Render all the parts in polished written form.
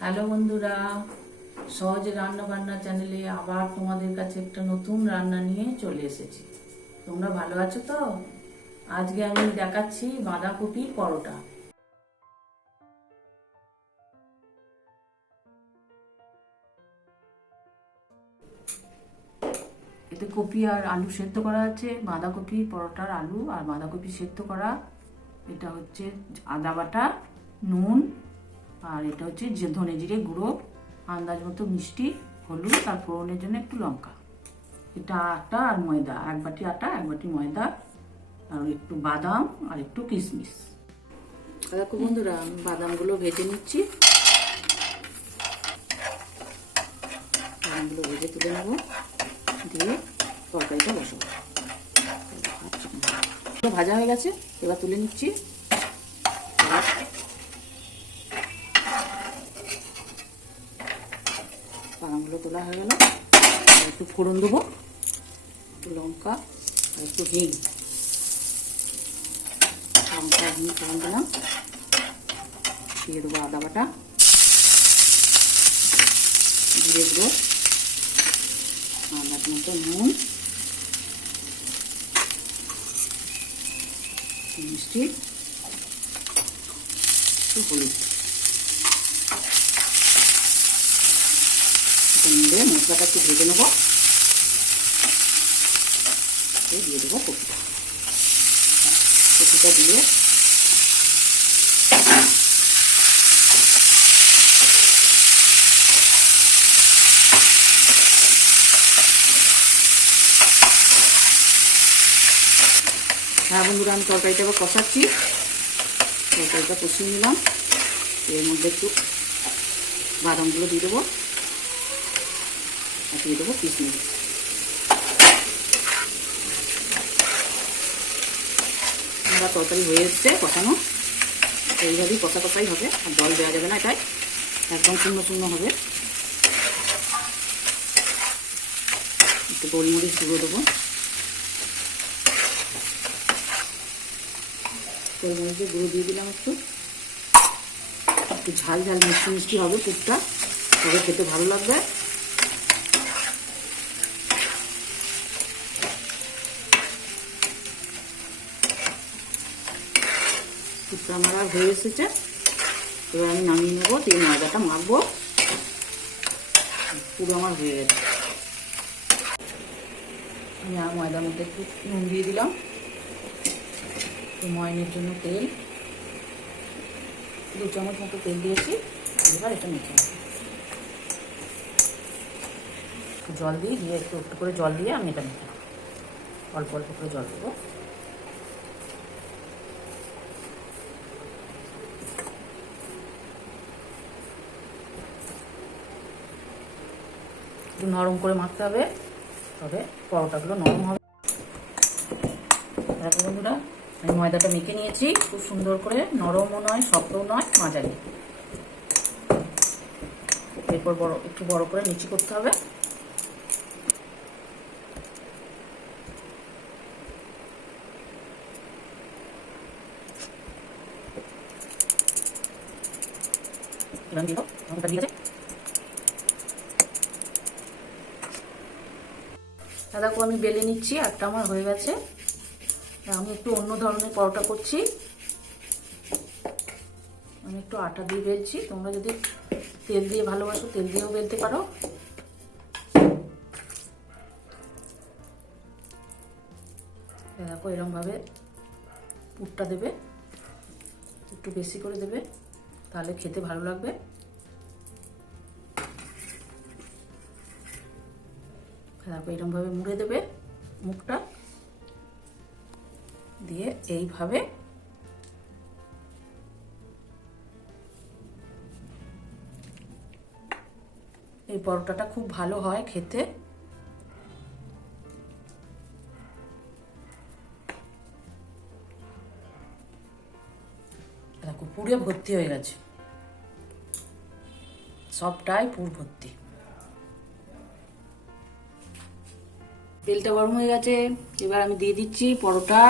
Hello বন্ধুরা, সহজে রান্না বান্না চ্যানেলে আবার তোমাদের কাছে একটা নতুন রান্না নিয়ে চলে এসেছি। তোমরা ভালো আছো তো? আজকে আমি দেখাচ্ছি বাঁধাকপির পরোটা। এতে কপি আর আলু সেদ্ধ করা আছে, বাঁধাকপি পরোটার আলু আর বাঁধাকপি সেদ্ধ করা। এটা হচ্ছে আদা বাটা, নুন, আর এটা হচ্ছে যে ধনে জিরে গুঁড়ো, আন্দাজ মতো মিষ্টি, হলুদ আর ফোড়নের জন্য একটু লঙ্কা। এটা আটা আর ময়দা, এক বাটি আটা এক বাটি ময়দা, আর একটু বাদাম আর একটু কিশমিশ। দেখো বন্ধুরা, আমি বাদামগুলো ভেজে নিচ্ছি। বাদামগুলো ভেজে তুলে নেবো, দিয়ে তরকারিটা বসাবো। ভাজা হয়ে গেছে, এবার তুলে নিচ্ছি। বাদামগুলো তোলা হয়ে গেল, একটু ফোড়ন দেবো, একটু লঙ্কা আর একটু হিং। লঙ্কা হিং ফোড়ন দিলাম, দিয়ে দেবো আদা বাটা, জিরে গুঁড়ো, আন্দাজ মতো নুন, মিষ্টি, একটু হলুদ। মিলে মশলাটা একটু ভেজে নেবো, দিয়ে দেবো কপিটা। কপিটা দিয়ে বন্ধুরা, আমি তরকারিটা আবার কষাচ্ছি। তরকারিটা কষিয়ে নিলাম, এর মধ্যে একটু বাদামগুলো দিয়ে দেবো আর দিয়ে দেবো কিশমিশ। আমরা তরকারি হয়ে এসছে কষানো, এইভাবেই কষা কষাই হবে, আর জল দেওয়া যাবে না, এটাই একদম শূন্য শূন্য হবে। একটু গোলমরিচ গুঁড়ো দেবো, গোলমরিচের গুঁড়ো দিয়ে দিলাম, একটু একটু ঝাল ঝাল মিষ্টি মিষ্টি হবে পুরটা, তবে খেতে ভালো লাগবে। পুরটা আমার আর হয়ে এসেছে, এবার আমি নামিয়ে নেবো, দিয়ে ময়দাটা মাখবো। পুরো আমার হয়ে গেছে। আমি ময়দার মধ্যে একটু নুন দিয়ে দিলাম, ময়নের জন্য তেল 2 চামচ মতো তেল দিয়েছি। এবার এটা মেখে নেব, জল দিয়ে একটু একটু করে জল দিয়ে আমি এটা মেখে নেব। অল্প অল্প করে জল দেবো। একটু নরম করে মাখতে হবে, তবে পরোটাগুলো নরম হবে। দেখো বন্ধুরা, আমি ময়দাটা মেখে নিয়েছি খুব সুন্দর করে, নরমও নয় শক্তও নয়, মাঝারি। এরপর একটু বড় করে নিচি করতে হবে। দেখো আমি বেলে নিচ্ছি, একটা আমার হয়ে গেছে। আমি একটু অন্য ধরনের পরোটা করছি, আমি একটু আটা দিয়ে বেলছি। তোমরা যদি তেল দিয়ে ভালোবাসো তেল দিয়েও বেলতে পারো। দেখো এরকমভাবে পুরটা দেবে, একটু বেশি করে দেবে, তাহলে খেতে ভালো লাগবে। দেখো এরকমভাবে মুড়ে দেবে মুখটা, দিয়ে এইভাবে এই পরোটাটা খুব ভালো হয় খেতে। দেখো পুরে ভর্তি হয়ে গেছে, সবটাই পুর ভর্তি। তেলটা গরম হয়ে গেছে, এবার আমি দিয়ে দিচ্ছি পরোটা।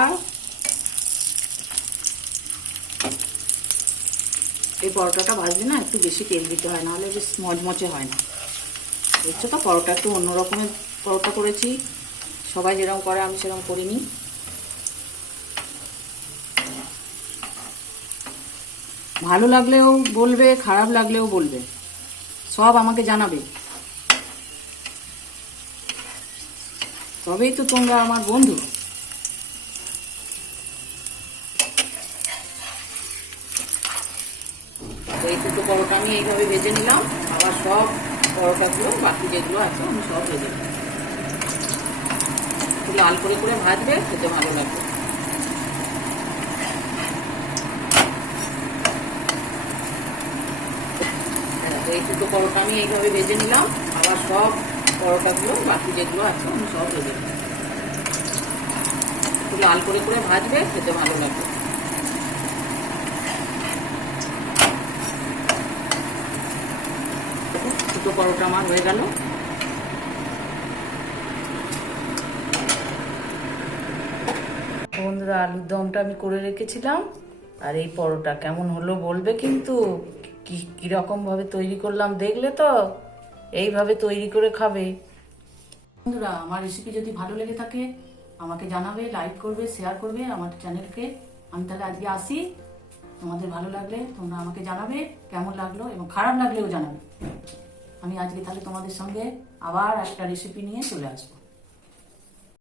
এই পরোটাটা ভাজলে না একটু বেশি তেল দিতে হয়, নাহলে বেশ মচমচে হয় না। দেখছো তো, পরোটা একটু অন্য রকমের পরোটা করেছি, সবাই যেরকম করে আমি সেরকম করিনি। ভালো লাগলেও বলবে, খারাপ লাগলেও বলবে, সব আমাকে জানাবে, তবেই তো তোমরা আমার বন্ধু। এই দুটো পরোটা আমি এইভাবে ভেজে নিলাম, আবার সব পরোটাগুলো বাকি যেগুলো আছে আমি সব ভেজে নিলাম। একটু লাল করে করে ভাজবে, খেতে ভালো লাগবে। এই দুটো পরোটা আমি এইভাবে ভেজে নিলাম, আবার সব পরোটাগুলো বাকি যেগুলো আছে আমি সব ভেজে নিলাম। একটু লাল করে করে ভাজবে, খেতে ভালো লাগবে। দুটো পরোটা আমার হয়ে গেল। বন্ধুরা, আলুর দমটা আমি করে রেখেছিলাম, আর এই পরোটা কেমন হলো বলবে কিন্তু। কিরকম ভাবে তৈরি করলাম দেখলে তো, এইভাবে তৈরি করে খাবে। বন্ধুরা, আমার রেসিপি যদি ভালো লেগে থাকে আমাকে জানাবে, লাইক করবে, শেয়ার করবে আমার চ্যানেলকে। আমি তাহলে আজকে আসি, তোমাদের ভালো লাগলে তোমরা আমাকে জানাবে কেমন লাগলো, এবং খারাপ লাগলেও জানাবে। আমি আজকে তাহলে তোমাদের সঙ্গে আবার একটা রেসিপি নিয়ে চলে আসবো।